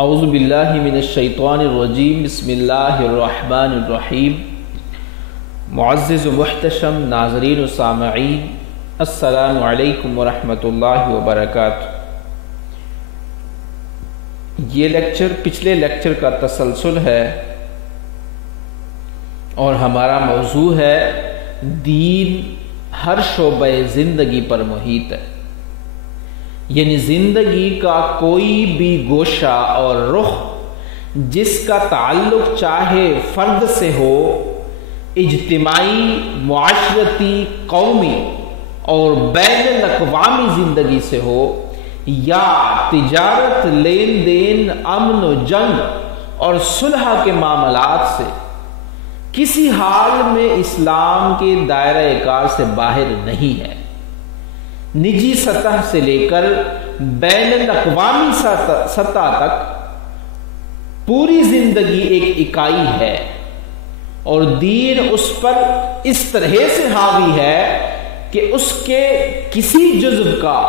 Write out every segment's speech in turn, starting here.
اعوذ باللہ من الشیطان الرجیم، بسم اللہ الرحمن الرحیم۔ معزز و محتشم ناظرین و سامعین، السلام علیکم ورحمۃ اللہ وبرکاتہ۔ یہ لیکچر پچھلے لیکچر کا تسلسل ہے اور ہمارا موضوع ہے دین ہر شعبہ زندگی پر محیط ہے، یعنی زندگی کا کوئی بھی گوشہ اور رخ جس کا تعلق چاہے فرد سے ہو، اجتماعی، معاشرتی، قومی اور بین الاقوامی زندگی سے ہو، یا تجارت، لین دین، امن و جنگ اور صلح کے معاملات سے، کسی حال میں اسلام کے دائرہ کار سے باہر نہیں ہے۔ نجی سطح سے لے کر بین الاقوامی سطح تک پوری زندگی ایک اکائی ہے، اور دین اس پر اس طرح سے حاوی ہے کہ اس کے کسی جزو کا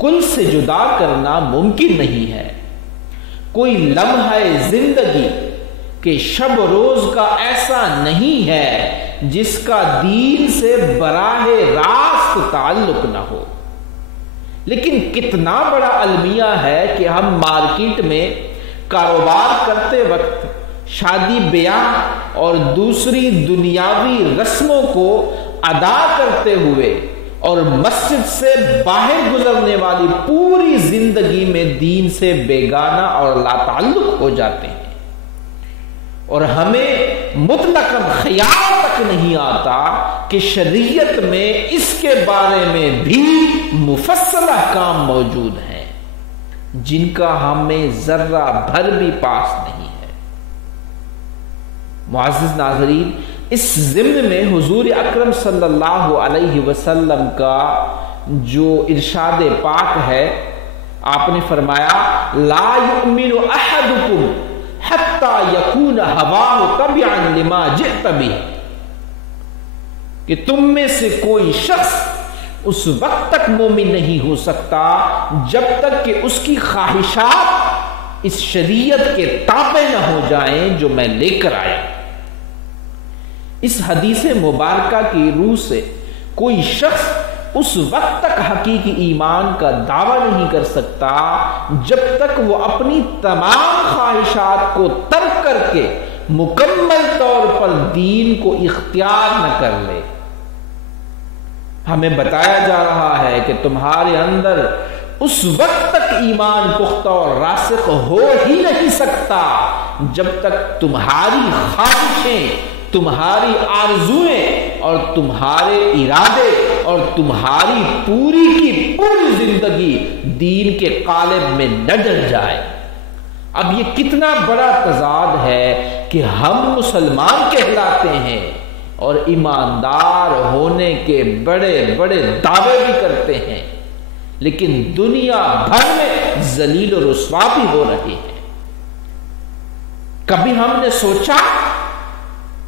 کل سے جدا کرنا ممکن نہیں ہے۔ کوئی لمحہ زندگی کہ شب روز کا ایسا نہیں ہے جس کا دین سے براہ راست تعلق نہ ہو۔ لیکن کتنا بڑا المیہ ہے کہ ہم مارکیٹ میں کاروبار کرتے وقت شادی بیاہ اور دوسری دنیاوی رسموں کو ادا کرتے ہوئے اور مسجد سے باہر گزرنے والی پوری زندگی میں دین سے بیگانہ اور لا تعلق ہو جاتے ہیں، اور ہمیں مطلقاً خیال تک نہیں آتا کہ شریعت میں اس کے بارے میں بھی مفصل احکام موجود ہیں جن کا ہمیں ذرہ بھر بھی پاس نہیں ہے۔ معزز ناظرین، اس ضمن میں حضور اکرم صلی اللہ علیہ وسلم کا جو ارشاد پاک ہے، آپ نے فرمایا لا یؤمن احدکم حتی یکون ہواہ تبعا لما جئت بہ، کہ تم میں سے کوئی شخص اس وقت تک مومن نہیں ہو سکتا جب تک کہ اس کی خواہشات اس شریعت کے تابع نہ ہو جائیں جو میں لے کر آیا۔ اس حدیث مبارکہ کی روح سے کوئی شخص اس وقت تک حقیقی ایمان کا دعویٰ نہیں کر سکتا جب تک وہ اپنی تمام خواہشات کو ترک کر کے مکمل طور پر دین کو اختیار نہ کر لے۔ ہمیں بتایا جا رہا ہے کہ تمہارے اندر اس وقت تک ایمان پختہ اور راسخ ہو ہی نہیں سکتا جب تک تمہاری خواہشیں، تمہاری آرزوئیں اور تمہارے ارادے اور تمہاری پوری کی پوری زندگی دین کے قالب میں نہ ڈل جائے۔ اب یہ کتنا بڑا تضاد ہے کہ ہم مسلمان کہلاتے ہیں اور ایماندار ہونے کے بڑے بڑے دعوے بھی کرتے ہیں، لیکن دنیا بھر میں ذلیل و رسوا بھی ہو رہے ہیں۔ کبھی ہم نے سوچا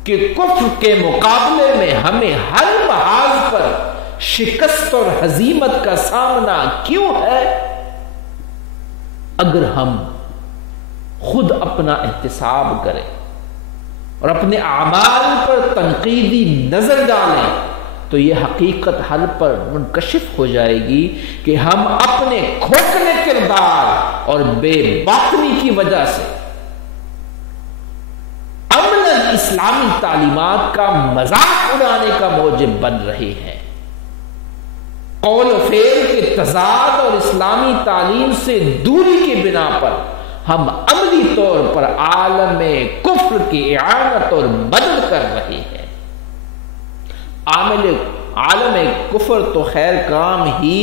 کہ کفر کے مقابلے میں ہمیں ہر محاذ پر شکست اور ہزیمت کا سامنا کیوں ہے؟ اگر ہم خود اپنا احتساب کریں اور اپنے اعمال پر تنقیدی نظر ڈالیں تو یہ حقیقت حل پر منکشف ہو جائے گی کہ ہم اپنے کھوکھلے کردار اور بے باطنی کی وجہ سے اسلامی تعلیمات کا مذاق اڑانے کا موجب بن رہے ہیں۔ قول و فعل کے تضاد اور اسلامی تعلیم سے دوری کی بنا پر ہم عملی طور پر عالم کفر کی اعانت اور مدد کر رہے ہیں۔ عالم کفر تو خیر کام ہی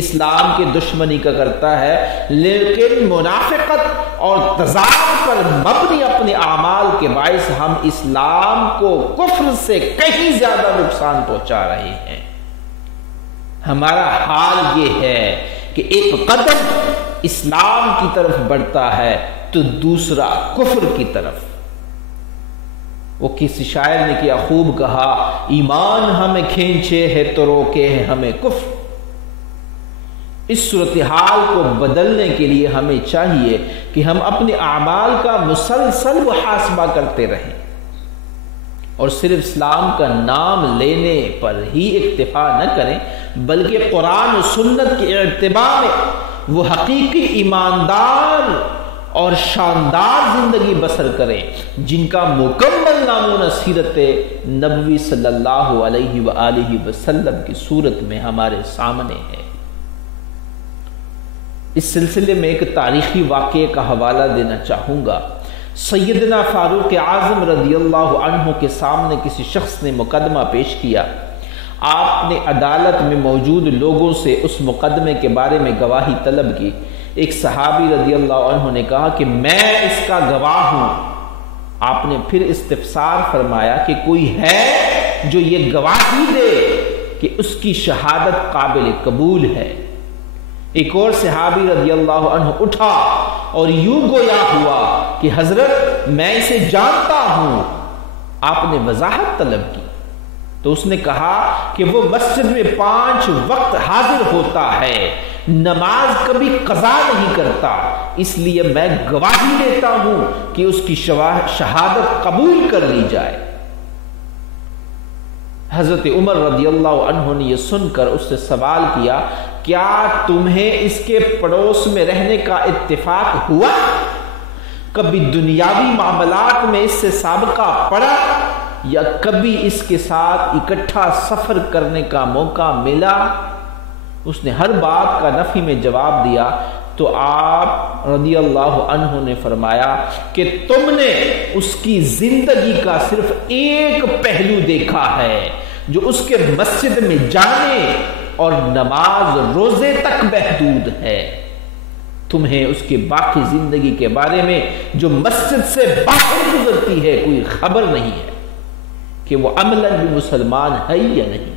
اسلام کی دشمنی کا کرتا ہے، لیکن منافقت اور تضاد پر مبنی اپنے اعمال کے باعث ہم اسلام کو کفر سے کہیں زیادہ نقصان پہنچا رہے ہیں۔ ہمارا حال یہ ہے کہ ایک قدم اسلام کی طرف بڑھتا ہے تو دوسرا کفر کی طرف۔ وہ کسی شاعر نے کیا خوب کہا، ایمان ہمیں کھینچے ہے تو روکے ہے ہمیں کفر۔ اس صورتحال کو بدلنے کے لیے ہمیں چاہیے کہ ہم اپنے اعمال کا مسلسل محاسبہ کرتے رہیں اور صرف اسلام کا نام لینے پر ہی اکتفا نہ کریں، بلکہ قرآن و سنت کے اتباع میں وہ حقیقی ایماندار اور شاندار زندگی بسر کریں جن کا مکمل نمونہ سیرت نبوی صلی اللہ علیہ وآلہ وسلم کی صورت میں ہمارے سامنے ہے۔ اس سلسلے میں ایک تاریخی واقعے کا حوالہ دینا چاہوں گا۔ سیدنا فاروق اعظم رضی اللہ عنہ کے سامنے کسی شخص نے مقدمہ پیش کیا۔ آپ نے عدالت میں موجود لوگوں سے اس مقدمے کے بارے میں گواہی طلب کی۔ ایک صحابی رضی اللہ عنہ نے کہا کہ میں اس کا گواہ ہوں۔ آپ نے پھر استفسار فرمایا کہ کوئی ہے جو یہ گواہی دے کہ اس کی شہادت قابل قبول ہے؟ ایک اور صحابی رضی اللہ عنہ اٹھا اور یوں گویا ہوا کہ حضرت میں اسے جانتا ہوں۔ آپ نے وضاحت طلب کی تو اس نے کہا کہ وہ مسجد میں 5 وقت حاضر ہوتا ہے، نماز کبھی قضا نہیں کرتا، اس لیے میں گواہی دیتا ہوں کہ اس کی شہادت قبول کر لی جائے۔ حضرت عمر رضی اللہ عنہ نے یہ سن کر اس سے سوال کیا، کیا تمہیں اس کے پڑوس میں رہنے کا اتفاق ہوا؟ کبھی دنیاوی معاملات میں اس سے سابقہ پڑا یا کبھی اس کے ساتھ اکٹھا سفر کرنے کا موقع ملا؟ اس نے ہر بات کا نفی میں جواب دیا تو آپ رضی اللہ عنہ نے فرمایا کہ تم نے اس کی زندگی کا صرف ایک پہلو دیکھا ہے جو اس کے مسجد میں جانے اور نماز روزے تک محدود ہے۔ تمہیں اس کے باقی زندگی کے بارے میں جو مسجد سے باہر گزرتی ہے کوئی خبر نہیں ہے کہ وہ عملاً بھی مسلمان ہے یا نہیں۔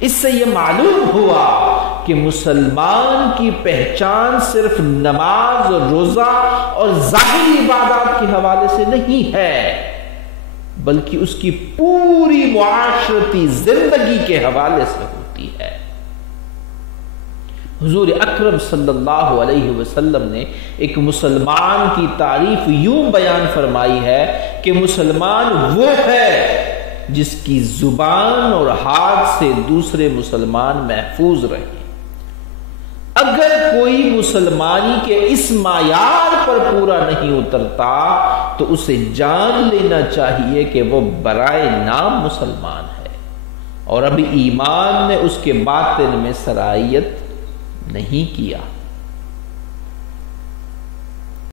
اس سے یہ معلوم ہوا کہ مسلمان کی پہچان صرف نماز، روزہ اور ظاہری عبادات کے حوالے سے نہیں ہے، بلکہ اس کی پوری معاشرتی زندگی کے حوالے سے ہوتی ہے۔ حضور اکرم صلی اللہ علیہ وسلم نے ایک مسلمان کی تعریف یوں بیان فرمائی ہے کہ مسلمان وہ ہے جس کی زبان اور ہاتھ سے دوسرے مسلمان محفوظ رہے۔ اگر کوئی مسلمانی کے اس معیار پر پورا نہیں اترتا تو اسے جان لینا چاہیے کہ وہ برائے نام مسلمان ہے اور ابھی ایمان نے اس کے باطن میں سرایت نہیں کیا۔